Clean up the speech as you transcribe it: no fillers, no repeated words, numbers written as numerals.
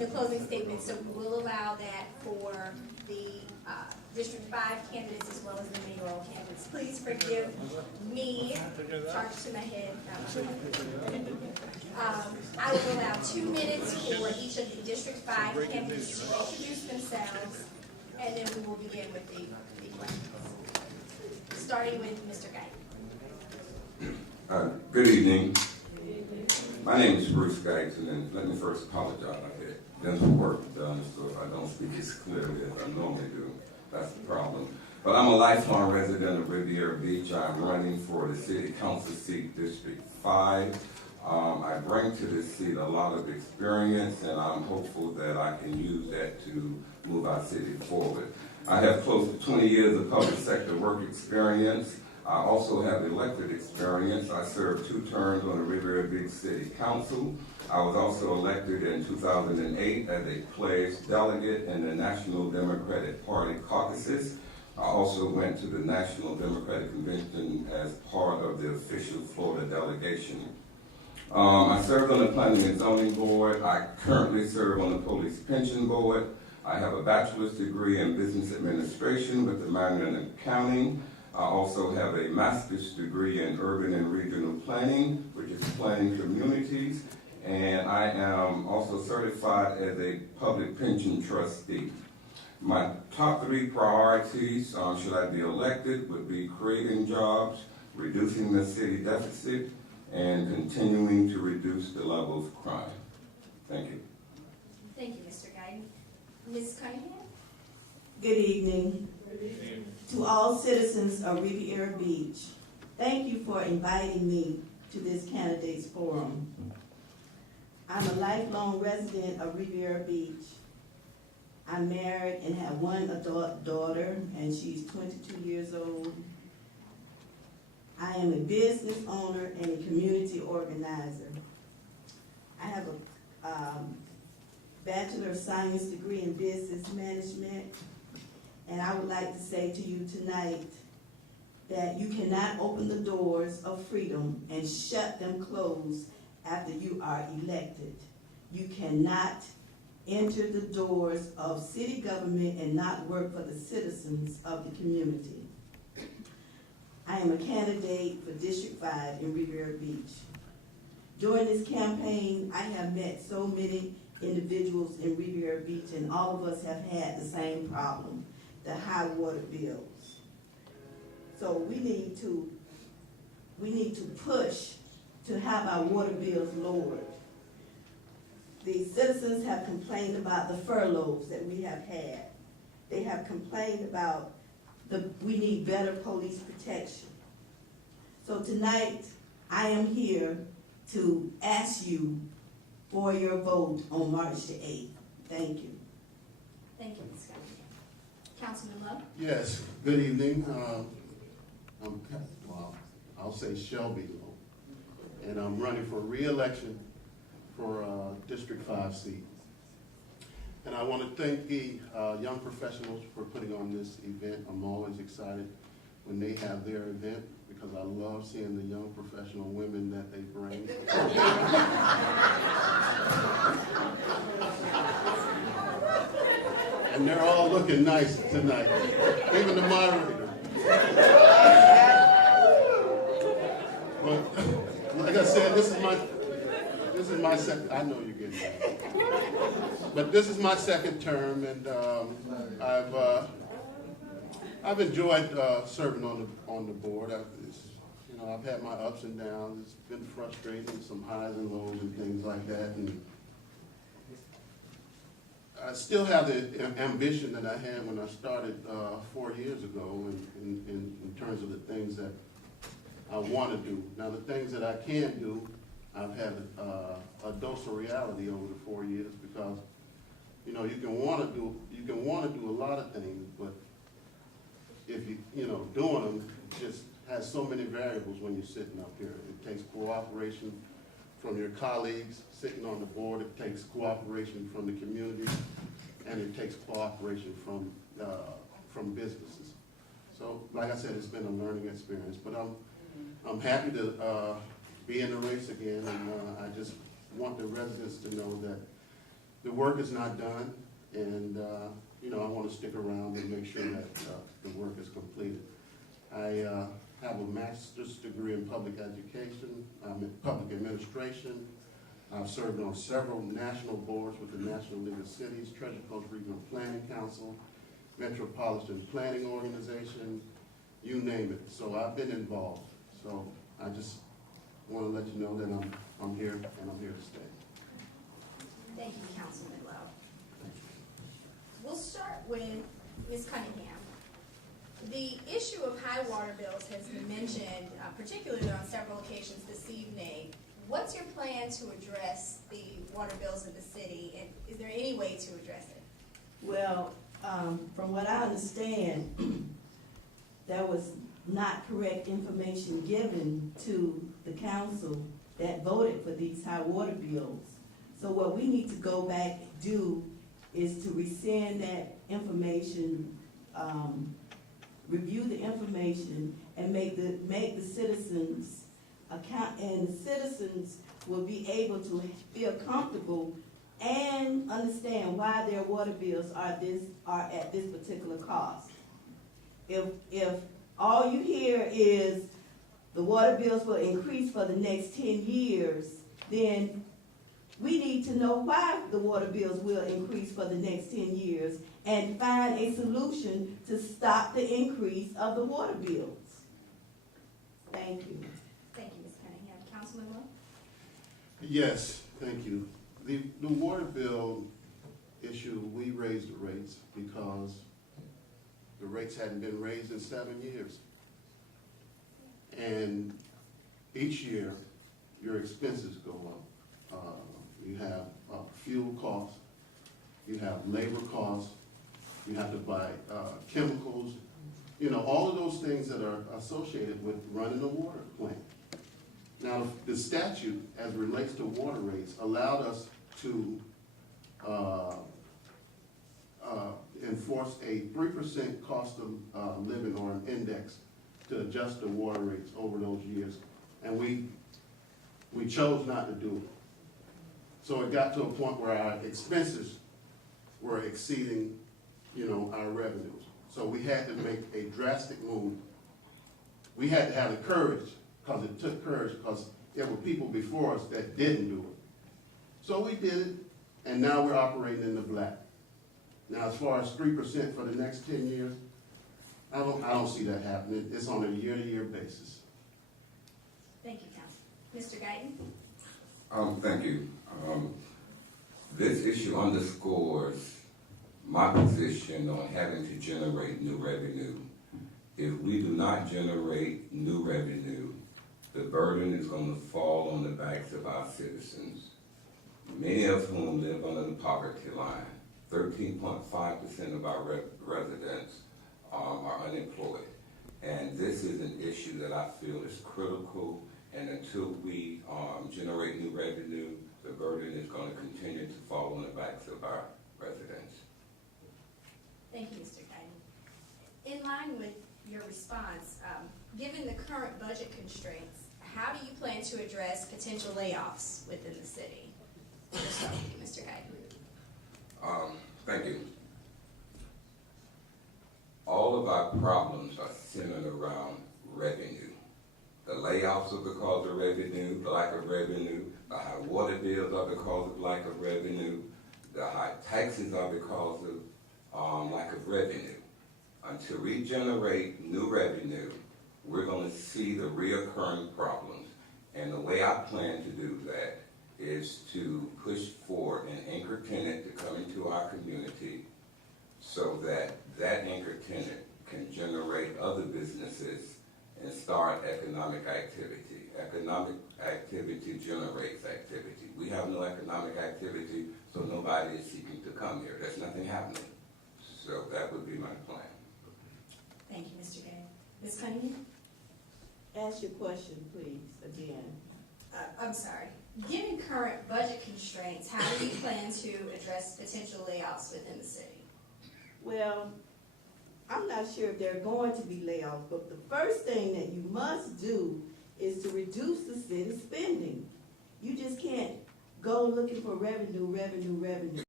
the closing statement, so we will allow that for the District 5 candidates as well as the mayoral candidates. Please forgive me, charge to my head. I will allow 2 minutes for each of the District 5 candidates to introduce themselves, and then we will begin with the questions. Starting with Mr. Guy. Good evening. My name is Bruce Geitz, and let me first apologize. I had dental work done, so if I don't speak as clearly as I normally do, that's the problem. But I'm a lifelong resident of Riviera Beach. I'm running for the City Council seat, District 5. I bring to this seat a lot of experience, and I'm hopeful that I can use that to move our city forward. I have close to 20 years of public sector work experience. I also have elected experience. I served 2 terms on the Riviera Beach City Council. I was also elected in 2008 as a pledged delegate in the National Democratic Party caucuses. I also went to the National Democratic Convention as part of the official Florida delegation. I served on the Planning and Zoning Board. I currently serve on the Police Pension Board. I have a bachelor's degree in business administration with a minor in accounting. I also have a master's degree in urban and regional planning, which is planning communities, and I am also certified as a public pension trustee. My top 3 priorities, should I be elected, would be creating jobs, reducing the city deficit, and continuing to reduce the level of crime. Thank you. Thank you, Mr. Guy. Ms. Cunningham? Good evening. To all citizens of Riviera Beach, thank you for inviting me to this candidates forum. I'm a lifelong resident of Riviera Beach. I'm married and have 1 adult daughter, and she's 22 years old. I am a business owner and a community organizer. I have a Bachelor of Science degree in business management. And I would like to say to you tonight that you cannot open the doors of freedom and shut them closed after you are elected. You cannot enter the doors of city government and not work for the citizens of the community. I am a candidate for District 5 in Riviera Beach. During this campaign, I have met so many individuals in Riviera Beach, and all of us have had the same problem. The high water bills. So we need to push to have our water bills lowered. The citizens have complained about the furloughs that we have had. They have complained about we need better police protection. So tonight, I am here to ask you for your vote on March the 8th. Thank you. Thank you, Ms. Guy. Councilman Love? Yes, good evening. I'll say Shelby Lowe, and I'm running for re-election for District 5 seat. And I want to thank the young professionals for putting on this event. I'm always excited when they have their event because I love seeing the young professional women that they bring. And they're all looking nice tonight, even the moderator. But like I said, this is my second. I know you're getting that. But this is my second term, and I've enjoyed serving on the board. I've had my ups and downs. It's been frustrating, some highs and lows and things like that. And I still have the ambition that I had when I started 4 years ago in terms of the things that I want to do. Now, the things that I can do, I've had a dose of reality over the 4 years because, you can want to do a lot of things, but if doing them just has so many variables when you're sitting up here. It takes cooperation from your colleagues sitting on the board. It takes cooperation from the community, and it takes cooperation from businesses. So, like I said, it's been a learning experience. But I'm happy to be in the race again, and I just want the residents to know that the work is not done, and, you know, I want to stick around and make sure that the work is completed. I have a master's degree in public education, in public administration. I've served on several national boards with the National League of Cities, Treasure Coast Regional Planning Council, Metropolitan Planning Organization, you name it. So I've been involved. So I just want to let you know that I'm here and I'm here to stay. Thank you, Councilman Lowe. We'll start with Ms. Cunningham. The issue of high water bills has been mentioned, particularly on several occasions this evening. What's your plan to address the water bills in the city, and is there any way to address it? Well, from what I understand, there was not correct information given to the council that voted for these high water bills. So what we need to go back and do is to rescind that information, review the information, and make the citizens account, and the citizens will be able to feel comfortable and understand why their water bills are at this particular cost. If all you hear is the water bills will increase for the next 10 years, then we need to know why the water bills will increase for the next 10 years and find a solution to stop the increase of the water bills. Thank you. Thank you, Ms. Cunningham. Councilman Lowe? Yes, thank you. The water bill issue, we raised the rates because the rates hadn't been raised in 7 years. And each year, your expenses go up. You have fuel costs, you have labor costs, you have to buy chemicals, you know, all of those things that are associated with running a water plant. Now, the statute, as it relates to water rates, allowed us to enforce a 3% cost of living or an index to adjust the water rates over those years. And we chose not to do it. So it got to a point where our expenses were exceeding, you know, our revenues. So we had to make a drastic move. We had to have the courage, because it took courage, because there were people before us that didn't do it. So we did it, and now we're operating in the black. Now, as far as 3% for the next 10 years, I don't see that happening. It's on a year-to-year basis. Thank you, Council. Mr. Guyton? Thank you. This issue underscores my position on having to generate new revenue. If we do not generate new revenue, the burden is going to fall on the backs of our citizens, many of whom live under the poverty line. 13.5% of our residents are unemployed. And this is an issue that I feel is critical, and until we generate new revenue, the burden is going to continue to fall on the backs of our residents. Thank you, Mr. Guyton. In line with your response, given the current budget constraints, how do you plan to address potential layoffs within the city? We'll start with you, Mr. Guyton. Thank you. All of our problems are centered around revenue. The layoffs are because of revenue, the lack of revenue. The high water bills are because of lack of revenue. The high taxes are because of lack of revenue. Until we generate new revenue, we're going to see the reoccurring problems. And the way I plan to do that is to push for an anchor tenant to come into our community so that that anchor tenant can generate other businesses and start economic activity. Economic activity generates activity. We have no economic activity, so nobody is seeking to come here. There's nothing happening. So that would be my plan. Thank you, Mr. Gayton. Ms. Cunningham? Ask your question, please, again. I'm sorry. Given current budget constraints, how do you plan to address potential layoffs within the city? Well, I'm not sure if there are going to be layoffs, but the first thing that you must do is to reduce the city's spending. You just can't go looking for revenue.